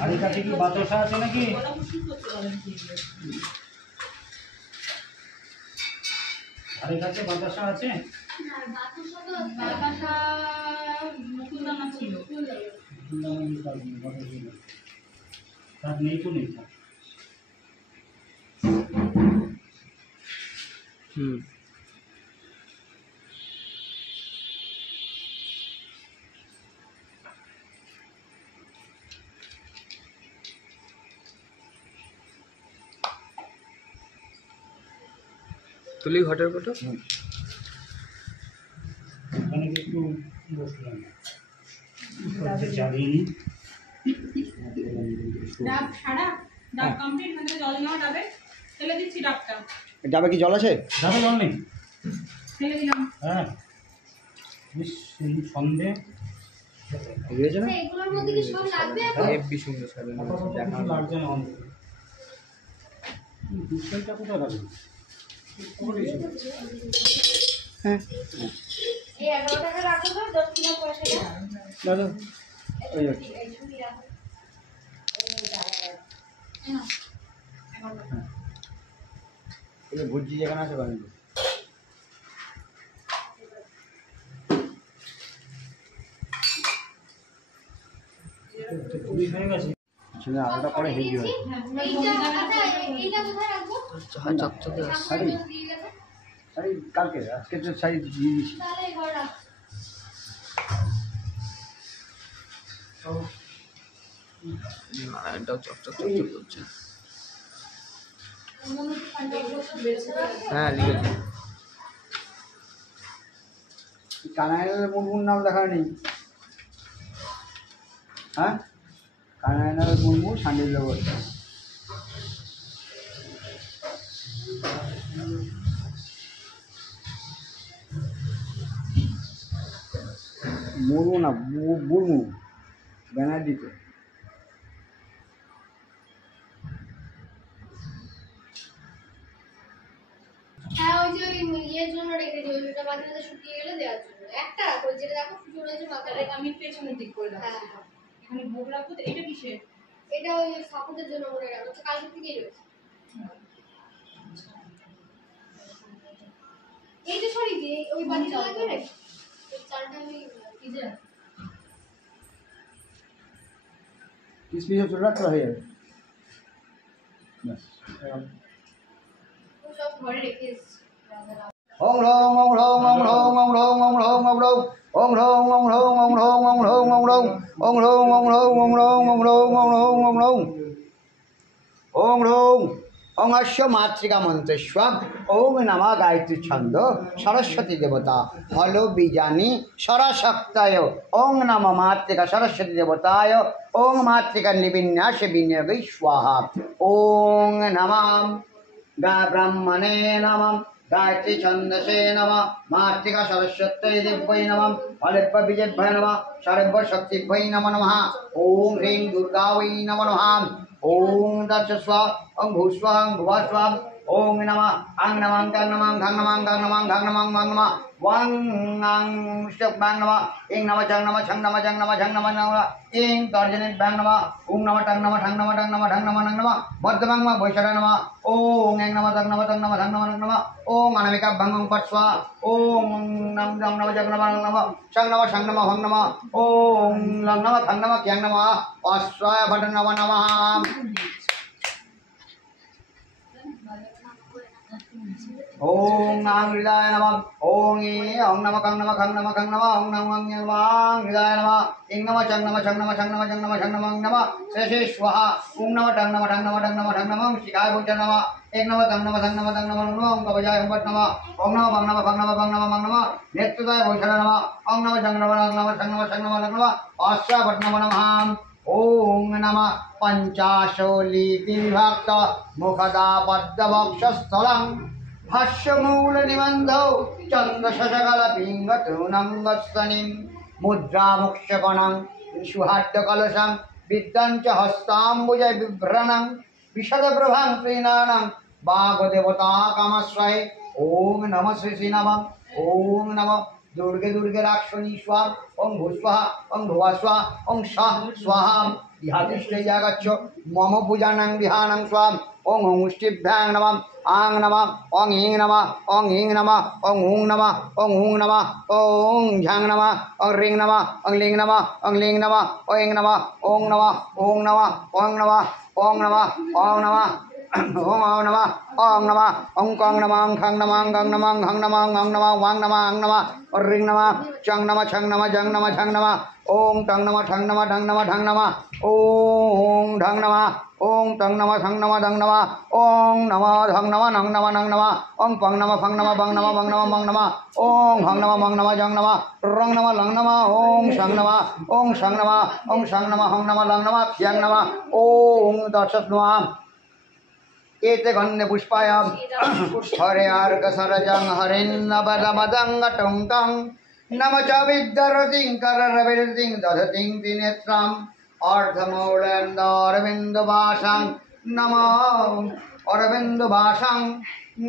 হাড়ি কাছে কি বাতাসা আছে নাকি? হাড়ি কাছে বাতাসা আছে? তার নেই তো নেই। তুলি ঘটের ফটো ওখানে একটু বসলাম চালিয়ে নিই। ডাব ছাড়া ডাব কমপ্লিট মানে জল নাও ডাবে ফেলে দিচ্ছি ডাবটা। ডাবে কি জল আছে? ডাবে জল নেই, ফেলে দিলাম। হ্যাঁ সন্ধে বুঝেছো না? এগুলোর মধ্যে কি সব লাগবে এখন? হেভি সুন্দর সাজানো আছে, দেখানো লাগছে না অনেক। দুশোটা কোথায় লাগবে? হ্যাঁ এই 11 টাকা রাখো তো 10 কিলো পয়সা দাদা ওই এই ছুরি রাখো। এই ভুজি যেখানে আছে বাড়ি পুরি হয়ে গেছে। আসলে আলাদা করে হেভি হয়। এইটা কোথায় রাখবো? হ্যাঁ চকচকে শাড়ি দিয়ে গেছে শাড়ি কালকে আজকে তো শাড়ি দিয়ে দিয়েছি। তাহলে ঘর রাখ। নারায়ণটাও চকচক করছে। হ্যাঁ লিখেছি। কানাইনার মুরমুর নাম লেখা নেই। হ্যাঁ কানাইনার মুরমুর সান্ডিল লগর। মুরমু না বুরমু ব্যানার্জিতে। হ্যাঁ ওই যে ওই ইয়ের জন্য রেখেছি, ওইটা মাঝে মাঝে শুকিয়ে গেলে দেওয়ার জন্য। একটা রাখো, যেটা দেখো শুকিয়ে রয়েছে মাথাটা। আমি পেছনের দিক করে রাখছি। হ্যাঁ এখানে ভোগ রাখবো তো। এটা কিসের? এটা ওই সাপোর্টের জন্য মনে রাখো, কালকে থেকেই রয়েছে। এই যে সরি দিয়ে ওই বাড়িটা লাগবে রে, ওই চালটা আমি ভিজে রাখি। কিসমিস চলে রাখতে হয়ে যাবে। সব ঘরে রেখে এসেছি। ওম রং ওম রং ওম রং ওম রং ওম রং ওম রং ওম রং ওম রং ওম রং ওম রং ওম রং ওম রং ওম রং ওম রং ওম রং ওম রং ওম রং ওম রং অংস্য মাতৃকা মন্ত্রেস্ব ওম নমঃ গায়ত্রী ছন্দ সরস্বতী দেবতা হল বীজানি সরশক্তায় ওম নমঃ মাতৃকা সরস্বতী দেবতায় ওম মাতৃকা নিবিন্যাসে বিনিয়োগে স্বাহা ওম নমঃ ব্রাহ্মণে নমঃ गायत्री छंदसे नमः मातृका सरस्वत्यै दिव्यै नमः फलेभ्य बीजेभ्य नमः सर्व शक्तिभ्यै नमो नमः ओम ह्रीं दुर्गा वै नमो नमः ओम दशस्व ओम भूस्व ओम भुवस्व ओम नमः अंग नमः गं नमः घं नमः गं नमः घं नमः वं नमः वं अं ष्टक बं नमः इं नमः जं नमः छं नमः जं नमः झं नमः नमः इं तर्जने बं नमः ओम नमः टं नमः ठं नमः टं नमः ढं नमः नं नमः मध्यमं नमः भैषण नमः ओम ऐं नमः तं नमः तं नमः धं नमः नं नमः ओम अनामिका भंगं पट्स्व ओम नं जं नमः जं नमः नं नमः शं नमः शं नमः भं नमः ओम लं नमः थं नमः क्यं नमः अश्वाय भट नमः नमः ओम नाम हृदय नमः ओम ओम नमः कं नमः खं नमः खं नमः ओम नमः हृदय नमः इं नमः चं नमः छं नमः छं नमः जं नमः झं नमः नमः शेषे स्वाहा ओम नमः टं नमः ठं नमः ठं नमः ठं नमः शिखाय भुज नमः एक नमः तं नमः धं नमः धं नमः नमः ओम कवचाय भट नमः ओम नमः भं नमः भं नमः भं नमः भं नमः नेत्रदाय भूषण नमः ओम नमः जं नमः छं नमः छं नमः नमः आश्वा भट नमः नमः ओम नमः पंचाशोलिति विभक्त मुखदा पद्मवक्षस्थलं भाष्यमूल निबन्धौ चन्द्रशशकल पिङ्गतूनङ्गस्तनिं मुद्रामुक्षगणं सुहाद्यकलशं विद्यां च हस्ताम्बुज बिभ्रणं विशदप्रभां प्रीणानं वाग्देवता कामस्वये ओम नमः श्री नमः ओम नमः दुर्गे दुर्गे राक्षणी स्वाहा ओं भूस्वाहा ओं भुवा स्वाहा ओं स्वाहा स्वाहा ह्यातिष्ठे यागच्छ मम पूजानां विहानां स्वाहा ओं उष्टिभ्यां नमः आं नमः ओं ह्रीं नमः ओं ह्रीं नमः ओं हुं नमः ओं हुं नमः ओं झं नमः ओं ह्रीं नमः ओं लीं नमः ओं लीं नमः ओं नमः ओं नमः ओं नमः ओं नमः ओं नमः ओं नमः ओं नमः ओं नमः ओं कं नमः ओं खं नमः ओं गं नमः हं नमः ओं नमः वां नमः अं नमः ह्रीं नमः चं नमः छं नमः जं नमः झं नमः ओं टं नमः ठं नमः ढं नमः ढं नमः ओं ढं नमः ओं टं नमः ठं नमः ढं नमः ओं नमः धं नमः नं नमः नं नमः ओं पं नमः फं नमः बं नमः बं नमः मं नमः ओं हं नमः मं नमः जं नमः रं नमः लं नमः ओं शं नमः ओं शं नमः ओं शं नमः हं नमः लं नमः फ्यं नमः ओं दशस्नुमः एते गन्धे पुष्पायां हरे अर्घ सरजं हरिन्नवदमदं टुङ्कं नम च विद्यरतिं कररविरतिं दधतिं त्रिनेत्राम् अर्धमौलन्दरविन्दभाषं नमो अरविन्दभाषं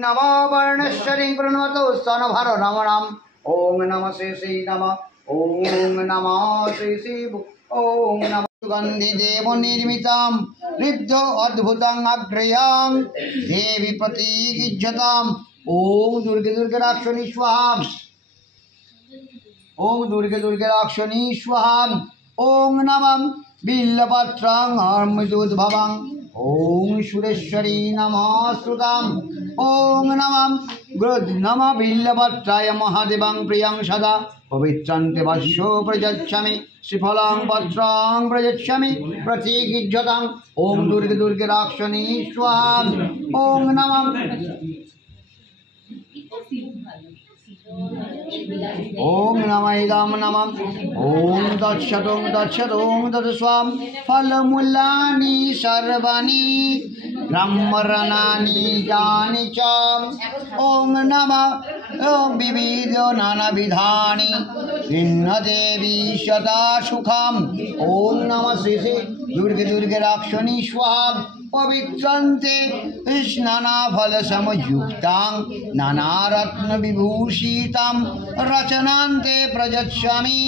नमो वर्णेश्वरीं प्रणमतो स्तनभर नमनम् ॐ नमः श्री नमः ॐ नमः श्री ॐ नमः सुगन्धि देव निर्मितां ऋद्ध अद्भुतं अग्रयां देवी प्रतीगिज्यताम् ॐ दुर्गे दुर्गे राक्षणी स्वाहा ओं दुर्गे दुर्गे राक्षणी स्वाहा ओं नमः बिल्लपत्रं हर्मदुद्भवं ओं सुरेश्वरी नमः श्रुतां ओं नमः नमः बिल्लपत्राय महादेवं प्रियं सदा पवित्रं ते वश्यो प्रयच्छामि श्रीफलं पत्रं प्रयच्छामि प्रतीगिज्यताम् ओं दुर्गे दुर्गे राक्षणी स्वाहा ओं नमः ओं नमः इदं नमः ओं तत्सदों तत्स्वां फलमूलानि सर्वाणि ब्रह्मरणानि यानि च ओं नमः ओं विविध नानाविधानि देवी सदा सुखम् ओं नमः श्री दुर्गे दुर्गे राक्षणी स्वाहा पवित्रन्ते स्नानाफलसमयुक्तां नानारत्नविभूषितां रचनान्ते प्रयच्छामि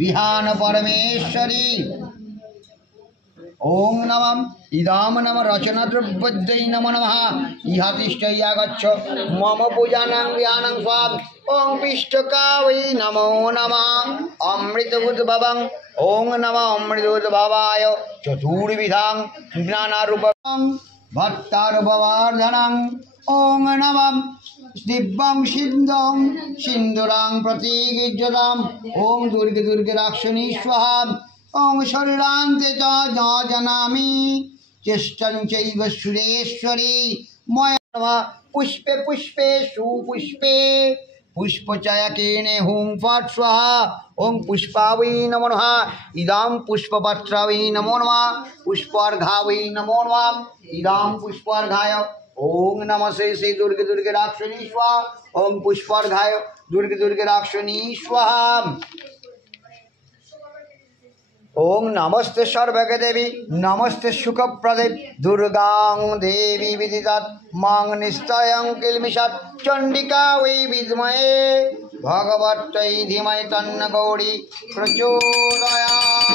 विहान परमेश्वरी ओं नमः इदाम नमः रचनाद्रव्यै नमो नमः इहातिष्ठ यागच्छ मम पूजानां विहानां स्वाहा ओं पिष्टकावै नमो नमः अमृतोद्भवं ओं नमः अमृतोद्भवाय चतुर्विधां ज्ञानारूपं भट्टारूपवर्धनं ओं नमः दिव्यं सिन्धुं सिन्दूरां प्रतीगिज्यताम् ओं दुर्गे दुर्गे राक्षणी स्वाहा ओं शरीरान्ते च जानामि चेष्टं चैव सुरेश्वरी मया नमः पुष्पे पुष्पे सुपुष्पे पुष्पचयकेने हुं फट् स्वाहा ओं पुष्पावै नमो नमः इदां पुष्पपत्रावै नमो नमः पुष्पार्घावै नमो नमः इदां पुष्पार्घाय ओं नमः श्री दुर्गे दुर्गे राक्षणी स्वाहा ओं पुष्पार्घाय दुर्गे दुर्गे राक्षणी स्वाहा ओं नमस्ते सर्वगे देवी नमस्ते सुखप्रदे दुर्गां देवी विदितात् मां निस्तयं किल्मिषात् चण्डिका वै विद्महे भगवत्यै धीमहि तन्न गौरी प्रचोदयात्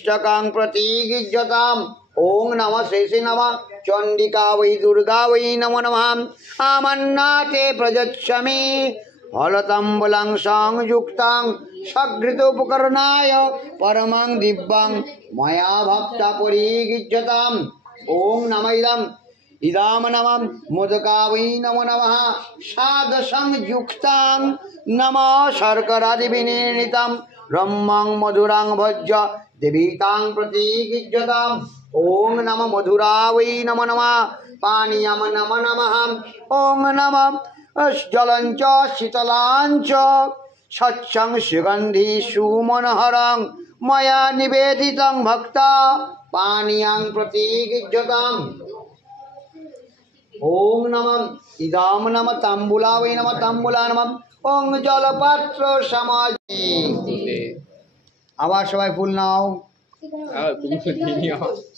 इष्टकां प्रतीगिज्यताम् ओं नमः श्री नमः चण्डिका वै दुर्गा वै नमो नमः आमन्नाते प्रयच्छामि फलताम्बूलं संयुक्तां सघृतोपकरणाय परमं दिव्यं मया भक्ता परिगीज्यताम् ओं नमः इदाम नमः मोदका वै नमो नमः साधसंयुक्तां नमः शर्करादिविनिर्णितं ब्रह्मं मधुरां भज्य देवीतां प्रतीगिज्यताम् ओं नमः मधुरा वै नमो नमः पानीयं नमो नमः ओं नमः जलं च शीतलां च सत्संग सुगंधि सुमनोहरं मया निवेदितं भक्ता पानीयं प्रतीक्षताम्। ओम नमः इदाम नमः तांबुलावै नमः तांबुला नमः ओम जलपात्र समाजे। আবার সবাই ফুল নাও।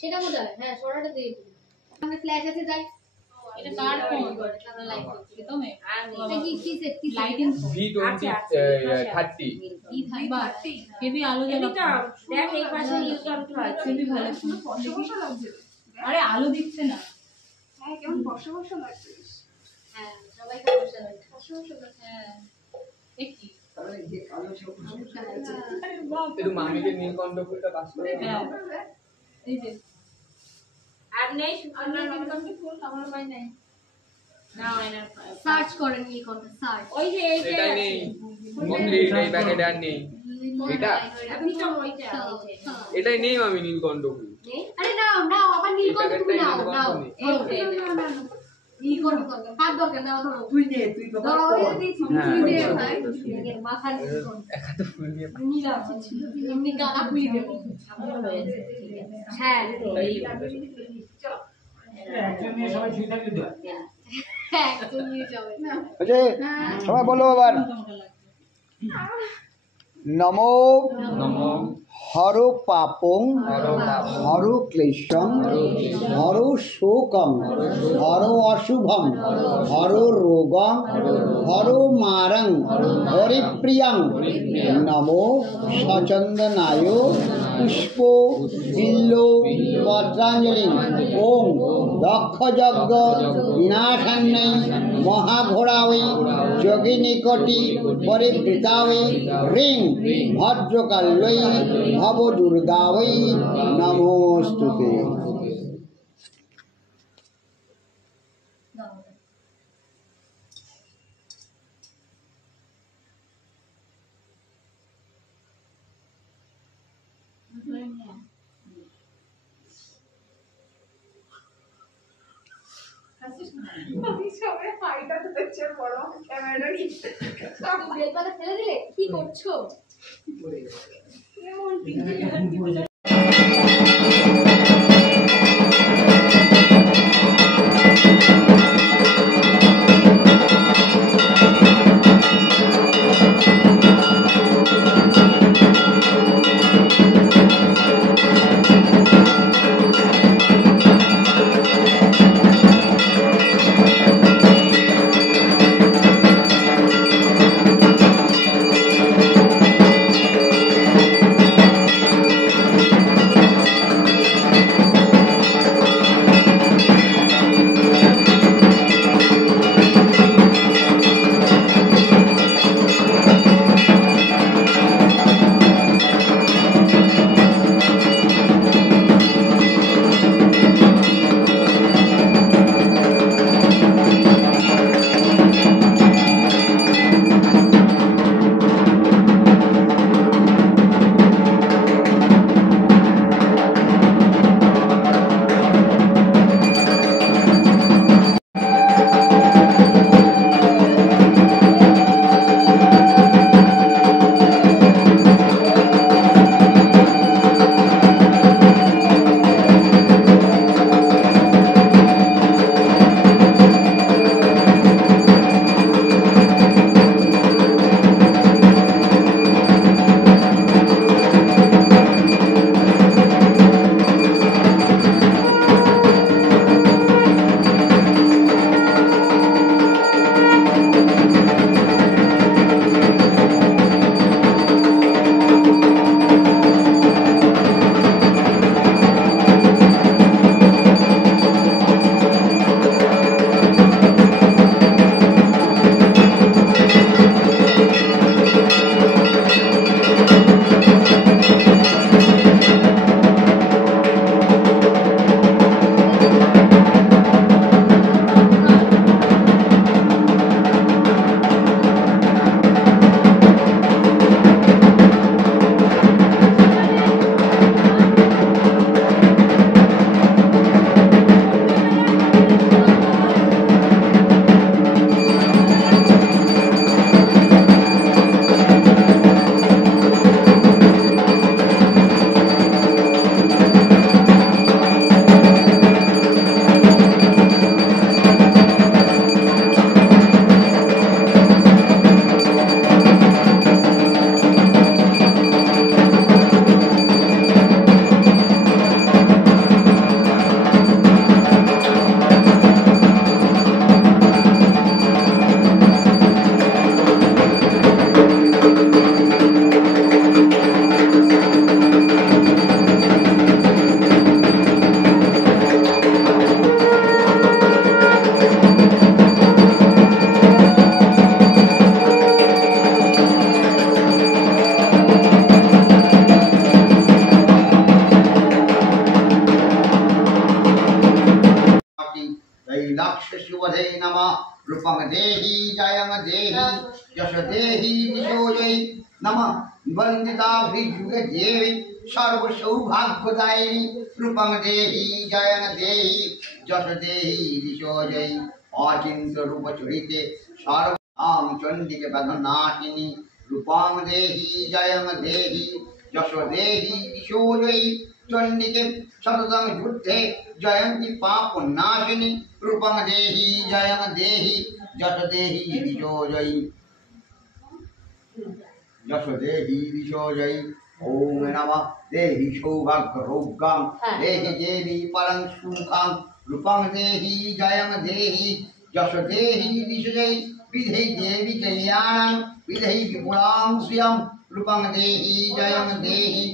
সেটা কোথায়? হ্যাঁ সরাটা দিয়ে দিই। আমাদের ফ্ল্যাশ আছে যাই। এটা কার ফোন? আমরা লাইভ করছি তো মে। এটা কি লাইটিং V20 কি থাকবা? কেবি আলো জ্বালা। দেখ এই পাশে ইউটারটা আছে কেবি ভালো। বসা লাগছে। আরে আলো দিচ্ছে না। হ্যাঁ কেমন বসা লাগছে। হ্যাঁ সবাই বসে আছে। হ্যাঁ দেখি একটু মামিকে নীলকণ্ঠ ফুলটা পাস করে দাও। এই যে আর নেই সুন্দর রকম ফুল আমার ভাই নাই না আয়না সার্চ করেন এই কথা সার্চ ওই যে এই যে এটাই নেই মন্দির এই প্যাকেটে আর নেই এটা আপনি তো ওইটা এটাই নেই মামি নীলকণ্ঠ ফুল আরে নাও নাও আবার নীলকণ্ঠ তুমি নাও নাও এই যে নীলকণ্ঠ কার দরকার নাও ধরো তুই নে তুই বাবা ধরো কর। ওই দিছি হ্যাঁ। তুই দে ভাই মাথার নীলকণ্ঠ একা তো ফুল দিয়ে নীলা এমনি গানা খুই দেব হ্যাঁ এই একজন নিয়ে সবাই শুয়ে থাকলে তো হ্যাঁ তুমি যাবে আচ্ছা সবাই বলো আবার নমো নমো হর পাপং হর ক্লেশং হর শোকং হর অশুভং হর রোগং হর মারং হরিপ্রিয়ং নমো সচন্দনায় পুষ্প বিল্ল পত্রাঞ্জলি ওম দক্ষযজ্ঞ বিনাশান্নৈ মহাঘোড়াবৈ যোগিনিকটি পরিবৃতাবৈ রিং ভদ্রকাল্যৈ ভব দুর্গাবৈ নমোস্তুতে। সবাই ফাইটা তো দেখছে বড় ক্যামেরা নিয়ে তুমি বেলপাতা ফেলে দিলে কি করছো কেমন পড়ে যায়। शुभदे नमः रूपं देहि जयं देहि यश देहि दिशोजयि नमः वन्दिताभियुगे देवी सर्वसौभाग्यदायिनी रूपं देहि जयं देहि यश देहि दिशोजयि अचिन्त्य रूपचरिते सर्वां चण्डिके बधनाशिनी रूपं देहि जयं देहि यश देहि दिशोजयि चण्डिके सततं युद्धे जयन्ति पापनाशिनी रूपं देहि जयं देहि यश देहि दिशोजयि यश देहि दिशोजयि ओम नमः देहि सौभाग्यरोग्यं देहि देवी परं सुखं रूपं देहि जयं देहि यश देहि दिशोजयि विधि देवी कल्याणं विधि विपुलां श्रियं रूपं देहि जयं देहि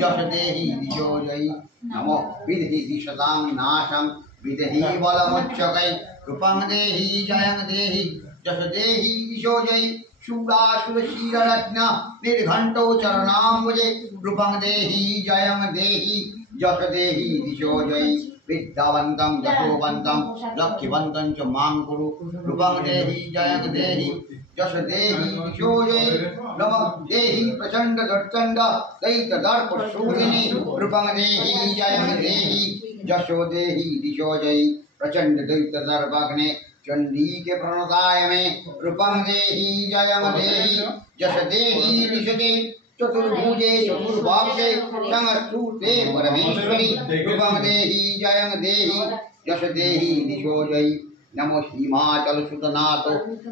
यश देहि दिशोजयि नमो विधि दिशतां नाशं विधि बलमुच्चकै रूपं देहि जयं देहि यश देहि दिशोजयि शुक्लाशुरशीलरत्न निर्घण्टो चरणाम्बुजे रूपं देहि जयं देहि यश देहि दिशोजयि विद्यावन्तं यशोवन्तं लक्ष्मीवन्तं च मां कुरु रूपं देहि जयं देहि यश देहि दिशोजयि नमः देहि प्रचण्ड दर्चण्ड दैत्यदर्पशूलिनी रूपं देहि जयं देहि यशो देहि दिशोजयि प्रचण्ड दैत्यदर्पग्ने चंडी के प्रणताय में रूपं देहि जयं देहि यश देहि दिशोजयि चतुर्भुजे चतुर्बाहुजे संस्तुते परमेश्वरी रूपं देहि जयं देहि यश देहि दिशोजयि नमो हिमाचल सुतनाथ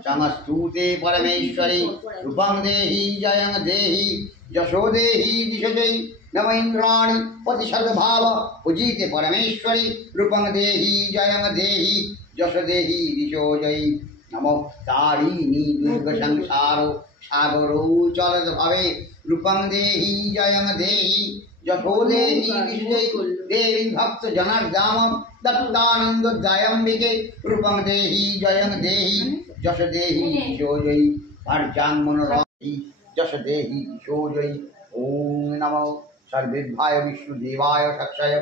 संस्तुते परमेश्वरी रूपं देहि जयं देहि यशो देहि दिशोजयि नम इंद्राणि पतिशद्भाव पूजिते परमेश्वरी रूपं देहि जयं देहि यश देहि दिशोजयि नमो तारिणी दुर्ग संसारो सागरो चलद भवे रूपं देहि जयं देहि यशो देहि दिशोजयि देवी भक्त जनार्दन दत्तानंद दयाम्बिके रूपं देहि जयं देहि यश देहि दिशोजयि भर्जान्मनोरहि यश देहि दिशोजयि ओम नमो सर्वेभ्याय विष्णुदेवाय सक्षय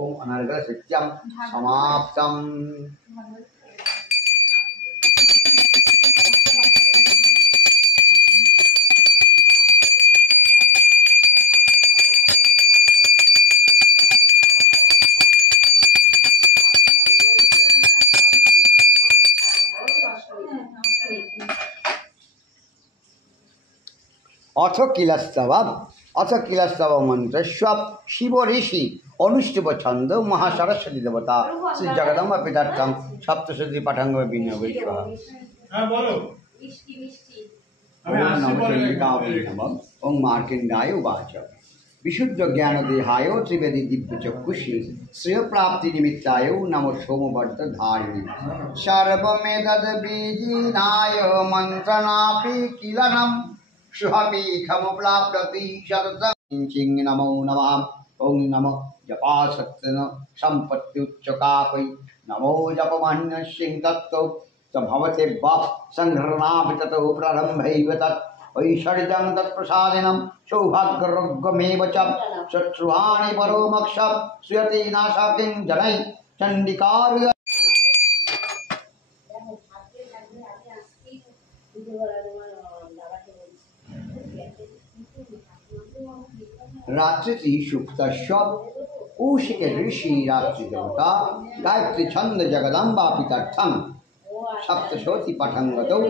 ओम अनर्गल सत्यम समाप्तम। अथ किलस्तव मंत्र शिव ऋषि अनुष्टुप छंद महासरस्वती देवता श्री जगदम्बा पितार्थम सप्तशती पठंग विनियोग ओम मार्कंडाय उवाच विशुद्ध ज्ञान देहाय त्रिवेदी दिव्य चक्षुषी श्रेय प्राप्ति निमित्ताय नमो सोमवर्त धारिणे सर्वमेतद् बीजीनाय मंत्रनापि किलनम् शुभपीठमुप्राप्यति शततं नमो नमः ओं नमो जपासत्न सम्पत्त्युच्चकापै नमो जपमन्यस्यं तत्तो च भवते वः संघ्रणापि ततो प्रारम्भैव तत् ऐश्वर्यं तत्प्रसादिनं सौभाग्यरोग्यमेव च शत्रुहानि परो मोक्षः श्रूयते नाशाकिं जनैः चण्डिकार्य रात्रि सुप्त कौशिक ऋषि रात्रि देवता गायत्री छंद जगदम्बा पितर्थम सप्तशती पठंगतौ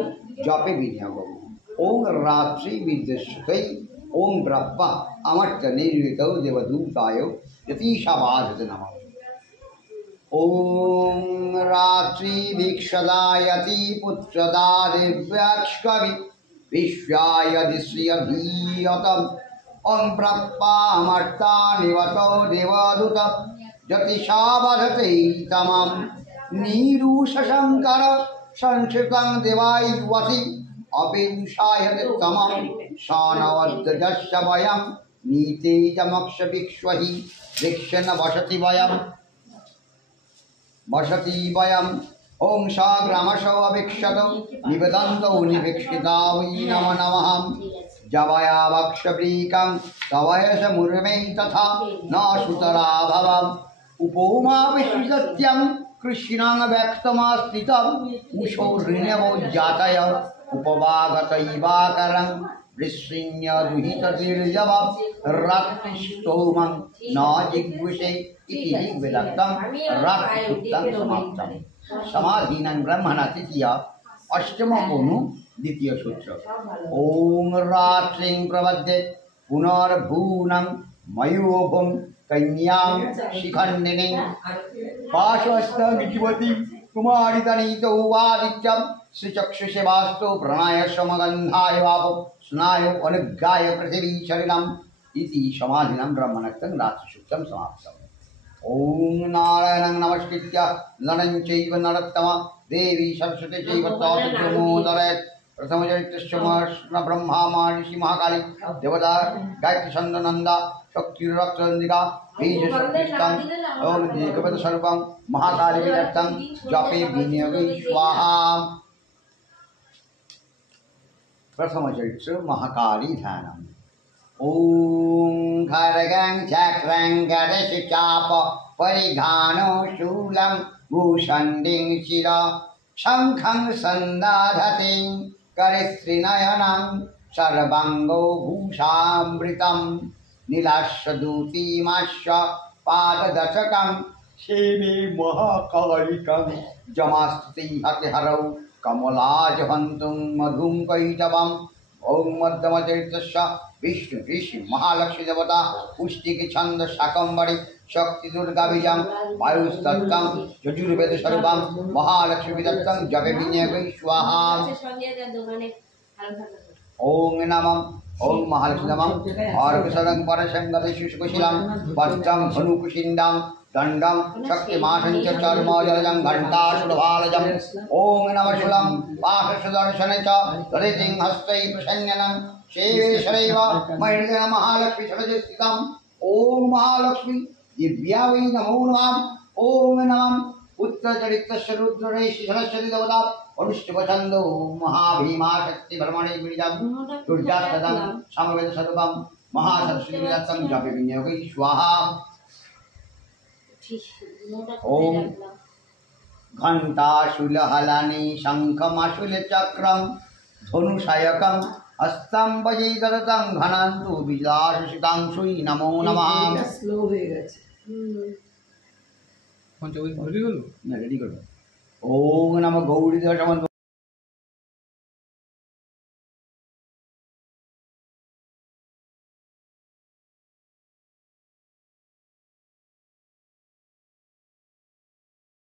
जपे विनियोग ओम रात्रि विद्युषुतै ओम ब्रह्म अमर्त्य निर्वृतौ देवदूताय यतीशावाधत नमः ओम रात्रि वीक्षदायति पुत्रदा दिव्याक्ष्कवि विश्वाय दिश्रियधीयतम् ओम ब्रह्मामर्ता निवतो देवदूत यतिशावधते तमं नीरुषशंकर संस्कृतं देवायुवसि अपिंशायते तमं शानवद्दजस्य वयं नीतेजमक्षभिक्ष्वहि वृक्षेण वसति वयम् ओम साग्रामशो अभिक्षत निवेदन्तौ निवीक्षिता वै नमो नमः जवया वक्षप्रीकं तवयस मुर्मे तथा न सुतरा भवम् उपोमा विश्वसत्यं कृष्णं व्यक्तमास्थितं उषो ऋणवो जातय उपवागतैवाकरं वृश्चिन्य दुहिततिर्यव रात्रिस्तोमं न जिग्विषे इति ऋग्वेदोक्तं रात्रिसूक्तं समाप्तं। समाधीनं ब्रह्मणा तृतीय अष्टम अनु द्वितीय सूत्र। ओम रात्रिं प्रवद्ये पुनर्भूनं मयोभुं कन्यां शिखण्डिनीं पाशस्तनिजवती कुमारितनीतो वादित्यं श्रीचक्षुषे वास्तु प्रणय समगन्धाय वाप स्नाय अनुग्गाय पृथिवी शरीरम् इति समाधिनं ब्रह्मणक्तं रात्रिसूक्तं समाप्तम्। ओम नारायणं नमस्कृत्य नरं चैव नरोत्तमं देवी सरस्वती चैव तस्मै प्रथमचरित्रस्य ब्रह्मा महर्षि महाकाली देवता गायत्री छन्दनन्दा शक्तिरक्तचन्द्रिका बीजशक्तिस्तं ओम देवता सर्वं महाकाली विदत्तं जपे विनियोगे स्वाहा। प्रथमचरित्र महाकाली ध्यानम्। ओम खड्गं चक्रं गदश्चाप परिघानो शूलं भूषण्डिं शिरा शङ्खं सन्दाधतिं करिश्रीनयनं सर्वाङ्गो भूषामृतं नीलाशदूतीमाश्च पाददशकं सेवे महाकालिकं जमास्ति हतिहरौ कमलाजहन्तुं मधुं कैटवम्। ओम मध्यमचरित्रस्य विष्णु ऋषि महालक्ष्मी देवता पुष्टिकी छंद शाकंबरी शक्ति दुर्गा बीजं वायुस्तत्तं यजुर्वेद सर्वं महालक्ष्मी विदत्तं जपे विनियोगे स्वाहा। ओम नमः ओम महालक्ष्मी नमः अर्घसरं परसंगते शिशुकुशिलं पत्रं धनुकुशिण्डं दण्डं शक्तिमासं च चर्मजलजं घण्टासुरभालजम्। ओम नमः शूलं पाशसुदर्शन च ललितं हस्तैः प्रसन्नं शेषरैव महिषेण महालक्ष्मी सदजे स्थितम्। ओम महालक्ष्मी दिव्या वै नमो नमः। ओम नमः उत्तरचरित्रस्य रुद्रऋषि सरस्वती देवता अनुष्टुभछन्दो महाभीमा शक्ति भ्रमणे बीजं दुर्जास्तदं समवेद सर्वं महासरस्वती विदत्तं जपे विनियोगे स्वाहा। ओम घंटाशूलहलानि शंखमाशूलचक्रं धनुषायकं हस्तं वजीदरतं घनन्तु विलाससितांशुई नमो नमः। পঞ্চবী ভুলি গেল না রেডি করো। ओम नमः गौरी